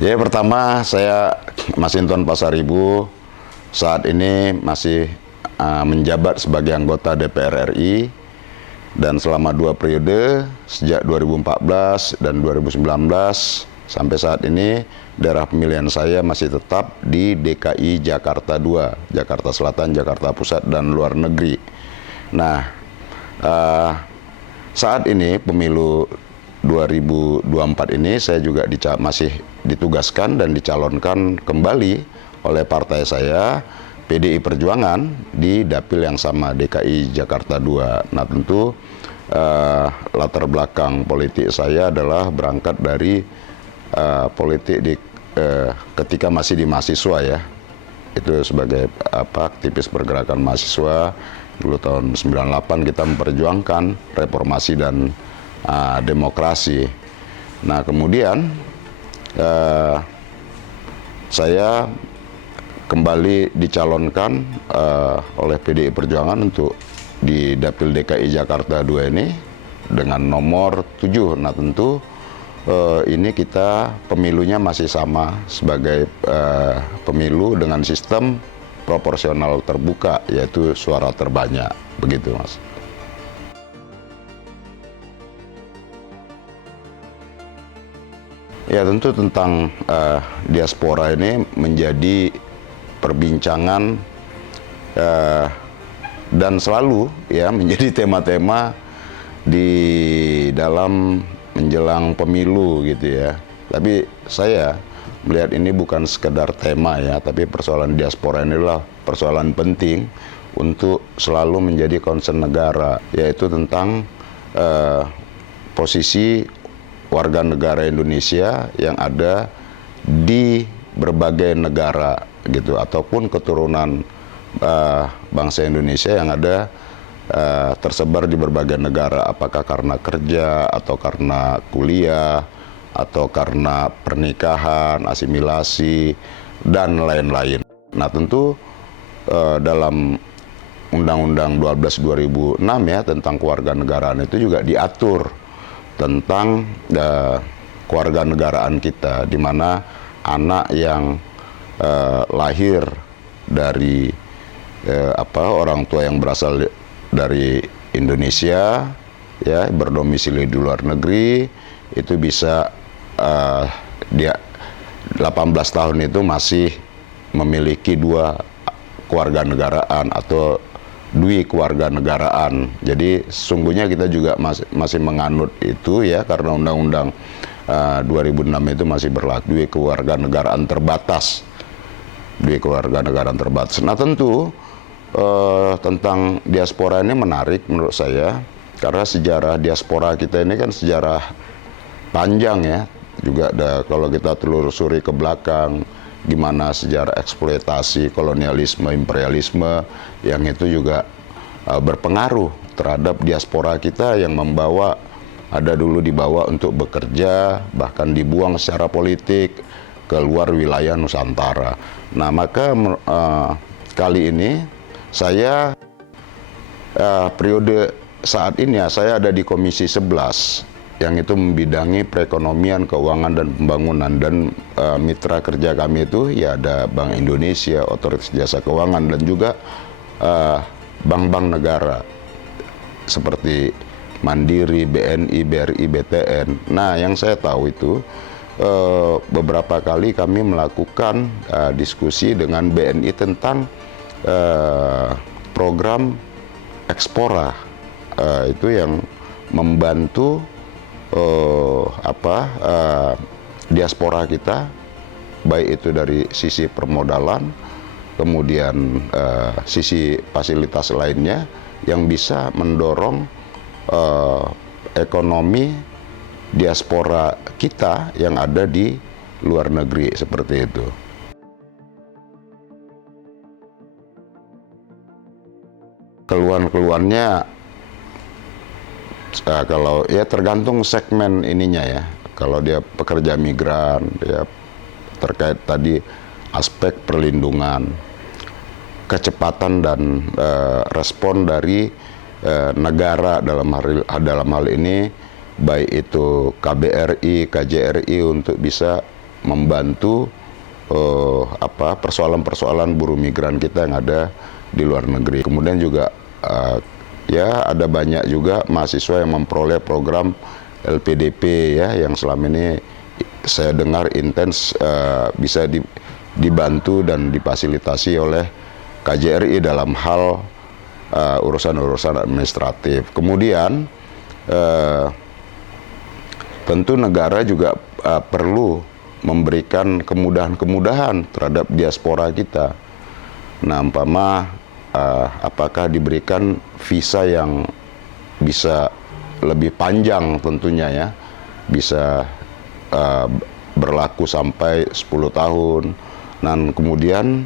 Jadi pertama saya Masinton Pasaribu, saat ini masih menjabat sebagai anggota DPR RI dan selama 2 periode sejak 2014 dan 2019 sampai saat ini daerah pemilihan saya masih tetap di DKI Jakarta 2, Jakarta Selatan, Jakarta Pusat dan luar negeri. Nah, saat ini pemilu 2024 ini saya juga masih ditugaskan dan dicalonkan kembali oleh partai saya PDI Perjuangan di dapil yang sama DKI Jakarta 2. Nah tentu latar belakang politik saya adalah berangkat dari politik ketika masih di mahasiswa ya. Itu sebagai aktivis pergerakan mahasiswa dulu tahun 98 kita memperjuangkan reformasi dan demokrasi. Nah kemudian saya kembali dicalonkan oleh PDI Perjuangan untuk di dapil DKI Jakarta 2 ini dengan nomor 7. Nah tentu ini kita pemilunya masih sama sebagai pemilu dengan sistem proporsional terbuka, yaitu suara terbanyak, begitu Mas. Ya tentu tentang diaspora ini menjadi perbincangan dan selalu ya menjadi tema-tema di dalam menjelang pemilu gitu ya. Tapi saya melihat ini bukan sekedar tema ya, tapi persoalan diaspora ini adalah persoalan penting untuk selalu menjadi concern negara, yaitu tentang posisi warga negara Indonesia yang ada di berbagai negara gitu, ataupun keturunan bangsa Indonesia yang ada tersebar di berbagai negara, apakah karena kerja atau karena kuliah atau karena pernikahan, asimilasi dan lain-lain. Nah tentu dalam Undang-Undang 12 2006 ya tentang kewarganegaraan itu juga diatur tentang kewarganegaraan kita, di mana anak yang lahir dari orang tua yang berasal dari Indonesia ya berdomisili di luar negeri itu bisa dia 18 tahun itu masih memiliki 2 kewarganegaraan atau dui kewarganegaraan. Jadi sesungguhnya kita juga masih menganut itu ya, karena Undang-Undang 2006 itu masih berlaku dui kewarganegaraan terbatas. Dui kewarganegaraan terbatas. Nah tentu tentang diaspora ini menarik menurut saya, karena sejarah diaspora kita ini kan sejarah panjang ya. Juga ada kalau kita telusuri ke belakang gimana sejarah eksploitasi, kolonialisme, imperialisme yang itu juga berpengaruh terhadap diaspora kita yang ada dulu dibawa untuk bekerja, bahkan dibuang secara politik ke luar wilayah Nusantara. Nah maka kali ini saya periode saat ini ya, saya ada di Komisi 11 yang itu membidangi perekonomian, keuangan, dan pembangunan. Dan mitra kerja kami itu ya ada Bank Indonesia, Otoritas Jasa Keuangan, dan juga bank-bank negara seperti Mandiri, BNI, BRI, BTN. Nah yang saya tahu itu beberapa kali kami melakukan diskusi dengan BNI tentang program Ekspora, itu yang membantu diaspora kita, baik itu dari sisi permodalan, kemudian sisi fasilitas lainnya yang bisa mendorong ekonomi diaspora kita yang ada di luar negeri, seperti itu. Keluhan-keluhannya kalau ya tergantung segmen ininya ya. Kalau dia pekerja migran ya terkait tadi aspek perlindungan. kecepatan dan respon dari negara dalam hal ini, baik itu KBRI, KJRI, untuk bisa membantu persoalan-persoalan buruh migran kita yang ada di luar negeri. Kemudian juga ya ada banyak juga mahasiswa yang memperoleh program LPDP ya, yang selama ini saya dengar intens bisa dibantu dan difasilitasi oleh KJRI dalam hal urusan-urusan administratif. Kemudian tentu negara juga perlu memberikan kemudahan-kemudahan terhadap diaspora kita. Nah, apakah diberikan visa yang bisa lebih panjang tentunya ya, bisa berlaku sampai 10 tahun. Dan kemudian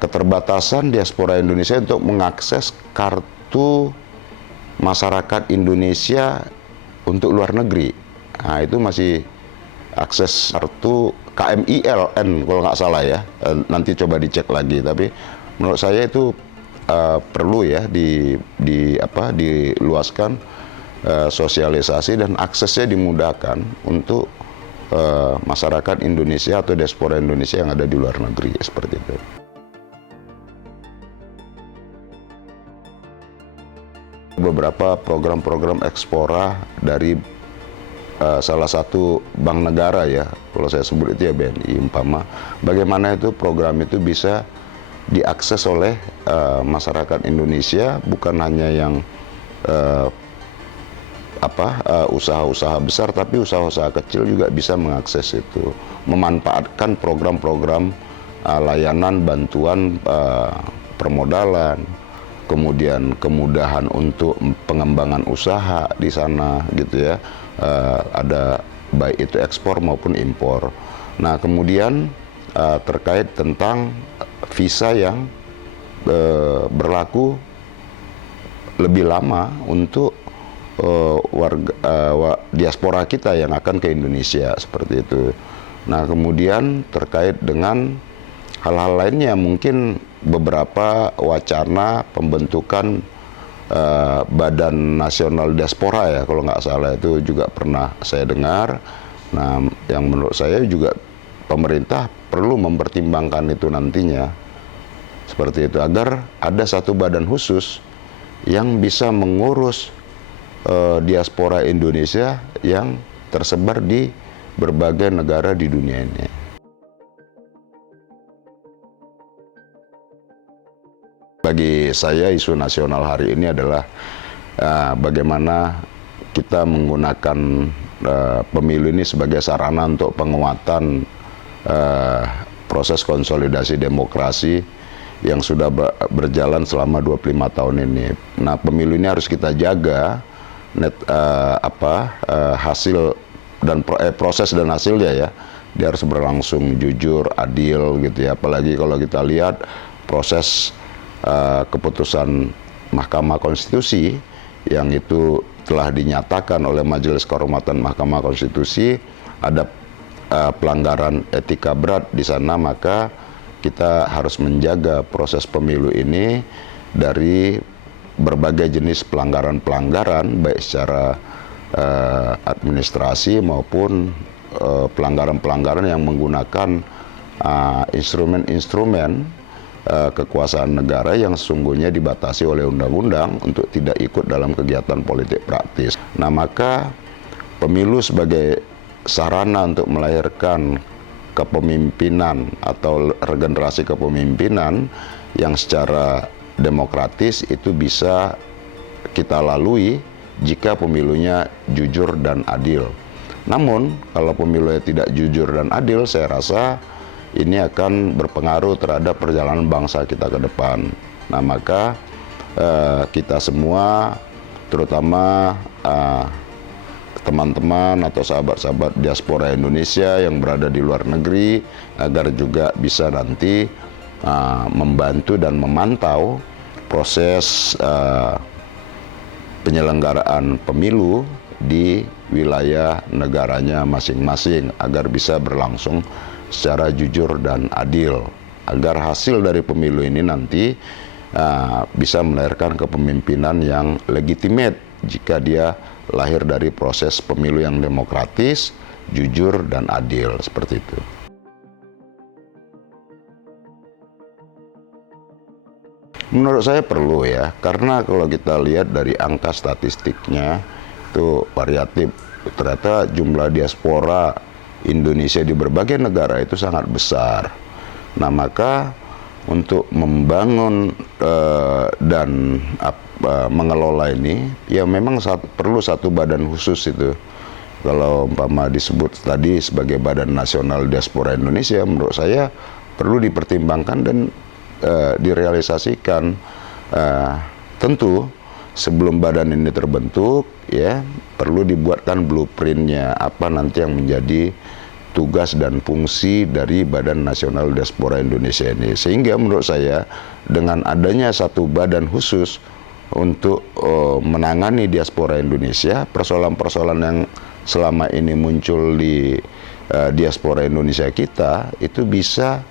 keterbatasan diaspora Indonesia untuk mengakses kartu masyarakat Indonesia untuk luar negeri. Nah, itu masih akses kartu KMILN kalau nggak salah ya. Nanti coba dicek lagi. Tapi menurut saya itu perlu ya diluaskan sosialisasi dan aksesnya dimudahkan untuk masyarakat Indonesia atau diaspora Indonesia yang ada di luar negeri, seperti itu. Beberapa program-program ekspora dari salah satu bank negara ya, kalau saya sebut itu ya BNI umpama, bagaimana itu program itu bisa diakses oleh masyarakat Indonesia, bukan hanya yang usaha-usaha besar, tapi usaha-usaha kecil juga bisa mengakses itu, memanfaatkan program-program layanan bantuan permodalan, kemudian kemudahan untuk pengembangan usaha di sana gitu ya, ada baik itu ekspor maupun impor. Nah, kemudian terkait tentang visa yang berlaku lebih lama untuk warga diaspora kita yang akan ke Indonesia, seperti itu. Nah, kemudian terkait dengan hal-hal lainnya, mungkin beberapa wacana pembentukan Badan Nasional Diaspora ya, kalau nggak salah, itu juga pernah saya dengar. Nah, yang menurut saya juga pemerintah perlu mempertimbangkan itu nantinya, seperti itu, agar ada satu badan khusus yang bisa mengurus diaspora Indonesia yang tersebar di berbagai negara di dunia ini. Bagi saya isu nasional hari ini adalah bagaimana kita menggunakan pemilu ini sebagai sarana untuk penguatan proses konsolidasi demokrasi yang sudah berjalan selama 25 tahun ini. Nah, pemilu ini harus kita jaga hasil dan proses dan hasilnya ya. Dia harus berlangsung jujur, adil gitu ya. Apalagi kalau kita lihat proses keputusan Mahkamah Konstitusi yang itu telah dinyatakan oleh Majelis Kehormatan Mahkamah Konstitusi ada pelanggaran etika berat di sana, maka kita harus menjaga proses pemilu ini dari berbagai jenis pelanggaran-pelanggaran, baik secara administrasi maupun pelanggaran-pelanggaran yang menggunakan instrumen-instrumen kekuasaan negara yang sesungguhnya dibatasi oleh undang-undang untuk tidak ikut dalam kegiatan politik praktis. Nah, maka pemilu sebagai sarana untuk melahirkan kepemimpinan atau regenerasi kepemimpinan yang secara demokratis itu bisa kita lalui jika pemilunya jujur dan adil. Namun, kalau pemilunya tidak jujur dan adil, saya rasa ini akan berpengaruh terhadap perjalanan bangsa kita ke depan. Nah, maka kita semua, terutama teman-teman atau sahabat-sahabat diaspora Indonesia yang berada di luar negeri, agar juga bisa nanti membantu dan memantau proses penyelenggaraan pemilu di wilayah negaranya masing-masing agar bisa berlangsung secara jujur dan adil. agar hasil dari pemilu ini nanti bisa melahirkan kepemimpinan yang legitimate jika dia lahir dari proses pemilu yang demokratis, jujur, dan adil, seperti itu. Menurut saya perlu ya, karena kalau kita lihat dari angka statistiknya itu variatif. Ternyata jumlah diaspora Indonesia di berbagai negara itu sangat besar. Nah, maka untuk membangun dan mengelola ini, ya memang perlu satu badan khusus itu. Kalau umpama disebut tadi sebagai Badan Nasional Diaspora Indonesia, menurut saya perlu dipertimbangkan dan direalisasikan. Tentu sebelum badan ini terbentuk, ya perlu dibuatkan blueprintnya apa nanti yang menjadi tugas dan fungsi dari Badan Nasional Diaspora Indonesia ini. Sehingga menurut saya dengan adanya satu badan khusus untuk menangani diaspora Indonesia, persoalan-persoalan yang selama ini muncul di diaspora Indonesia kita itu bisa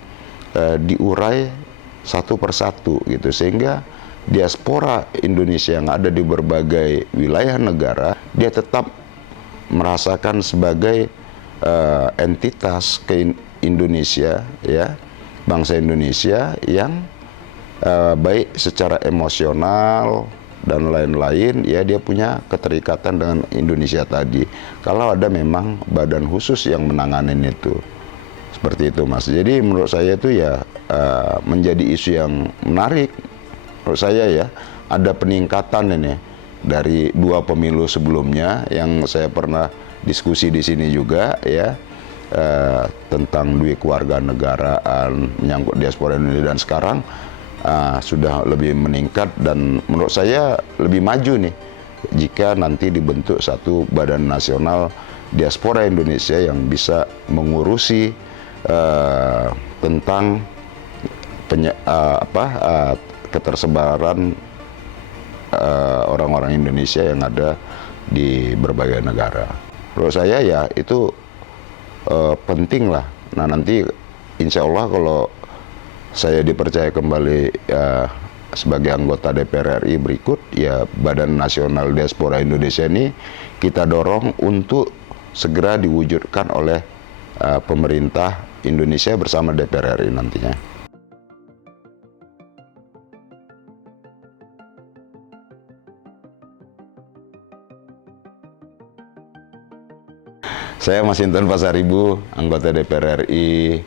diurai satu persatu gitu, sehingga diaspora Indonesia yang ada di berbagai wilayah negara dia tetap merasakan sebagai entitas ke Indonesia, ya, bangsa Indonesia yang baik secara emosional dan lain-lain, ya dia punya keterikatan dengan Indonesia tadi. Kalau ada memang badan khusus yang menangani itu. Seperti itu, Mas. Jadi menurut saya itu ya menjadi isu yang menarik. Menurut saya ya, ada peningkatan ini dari 2 pemilu sebelumnya yang saya pernah diskusi di sini juga ya, tentang duit keluarga negaraan menyangkut diaspora Indonesia, dan sekarang sudah lebih meningkat dan menurut saya lebih maju nih jika nanti dibentuk satu Badan Nasional Diaspora Indonesia yang bisa mengurusi tentang ketersebaran orang-orang Indonesia yang ada di berbagai negara. Menurut saya ya itu penting lah. Nah, nanti insya Allah kalau saya dipercaya kembali sebagai anggota DPR RI berikut, ya Badan Nasional Diaspora Indonesia ini kita dorong untuk segera diwujudkan oleh pemerintah Indonesia bersama DPR RI nantinya. Saya Masinton Pasaribu, anggota DPR RI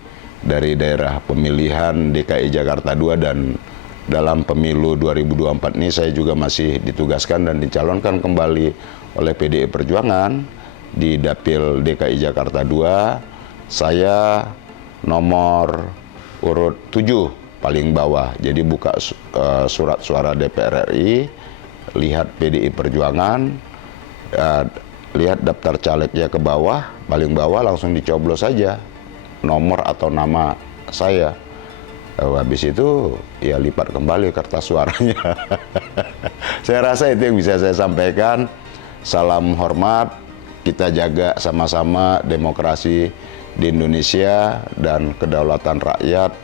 dari daerah pemilihan DKI Jakarta II, dan dalam pemilu 2024 ini saya juga masih ditugaskan dan dicalonkan kembali oleh PDI Perjuangan di Dapil DKI Jakarta II. Saya nomor urut 7 paling bawah. Jadi buka surat suara DPR RI, lihat PDI Perjuangan, lihat daftar calegnya ke bawah, paling bawah langsung dicoblos saja nomor atau nama saya. Habis itu ya lipat kembali kertas suaranya. Saya rasa itu yang bisa saya sampaikan. Salam hormat, kita jaga sama-sama demokrasi di Indonesia dan kedaulatan rakyat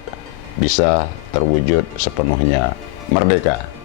bisa terwujud sepenuhnya. Merdeka!